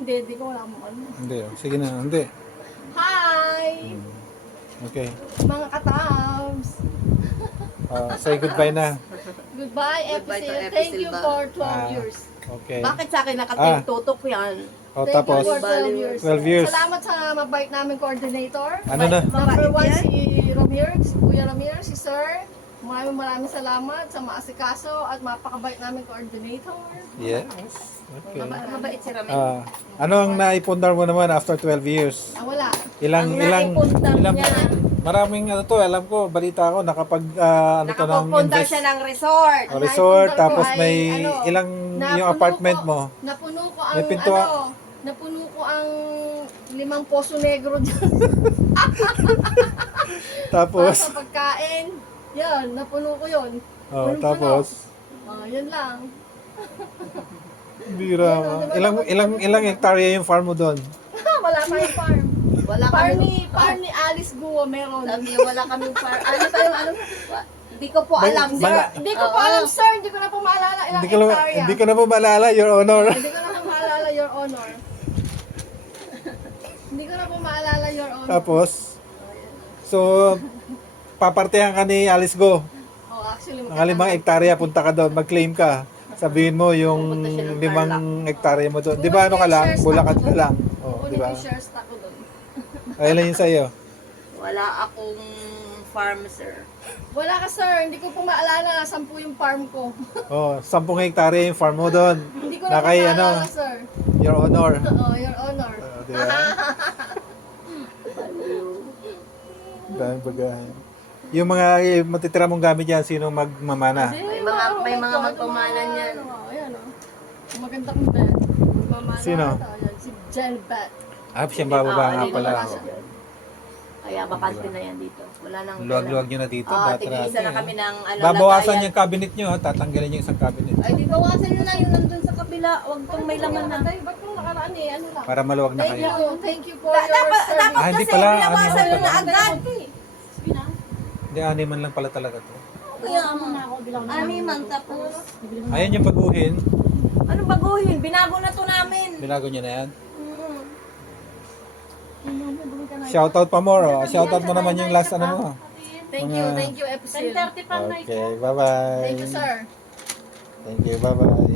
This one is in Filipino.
hindi ko wala mo ano. Hindi, sige na, hindi. Hi! Okay. Mga katabs! Say goodbye na. Goodbye, Goodbye to Episil. Thank you Episil ba? for 12 years. Okay. Bakit sa akin nakatutok yan? O, Thank tapos, you for 12 years. 12 years. Salamat sa mabait namin coordinator. Ano na? Number Mabait 1 yan? si Ramirez, si Kuya Ramirez, si Sir. Maraming salamat sa maasikaso at mapakabait namin coordinator. Yes. Okay. Mabait si Ramil. Ano ang naipundar mo naman after 12 years? Wala. Ang naipundar niya. Maraming ano to, alam ko, balita ko, nakapag, ano to, ng Nakapupunta siya ng resort. resort, Naipundar ko tapos ay, may ano, ilang yung napuno apartment ko- mo. Napuno ko ang May pintuan. napuno ko ang 5 poso negro dyan Tapos, sa pagkain. Yan, napuno ko yun. Punong-puno. tapos, Yun lang. bira mo. Ilang hektarya yung farm mo doon? Wala tayong farm. Wala Farm kami. ni Alice Guo meron. Sabi niya, wala kaming farm. Ano tayo, ano? Hindi ko po alam. Hindi ko, hindi ko pa alam, sir. Hindi ko na po maalala ilang hektarya. Hindi ko na po maalala, Your Honor. Hindi ko na po maalala, Your Honor. Hindi ko na po maalala, Your Honor. Tapos, so, papartihan ka ni Alice Go. Oh, actually, Ang 5 hektarya, punta ka doon, mag-claim ka. Sabihin mo yung 5 hektarya mo doon. Di ba ano ka lang? Bulacan ka lang. Oh, di ba? Kunin yung shares ko doon. Ay, lang yun sa'yo. Wala akong farm, sir. Wala ka, sir. Hindi ko po maalala. 10 yung farm ko. Oh, 10 hektarya yung farm mo doon. Hindi ko na po Nakay, maalala, sir. Your Honor. Oo, Your Honor. Di ba? Dahil bagahan. Yung mga matitira mong gamit yan, sino magmamana? May mga magpamanan yan. Ayan, oh. Maganda kong bed. Magmamana Sino? ata, ayan, si Jen Bet. Siyang bababa nga dito pala. wala siya. Kaya bakante na yan dito. Wala nang... Luwag-luwag nyo na dito. tig-isa na kami ng ano, Babawasan lagayan. yung cabinet nyo, ha? Tatanggalin yung isang cabinet. Ay, di bawasan nyo na yung nandun sa kabila. Huwag tong may laman na. Ay, ba't kung nakaraan eh? Ano lang? Para maluwag na Thank kayo. you. Thank you for your Dapat service. hindi kasi pala, binawasan ano nyo na pala. agad. Hindi, animan lang pala talaga to. Kaya animan tapos. Ayan yung baguhin. Ano baguhin? Binago na to namin. Binago nyo na yan. Mm. Shoutout pa more, oh. Shoutout mo naman yung last ano mo. Thank you, Episode. Okay, bye-bye. Thank you, sir. Thank you, bye-bye.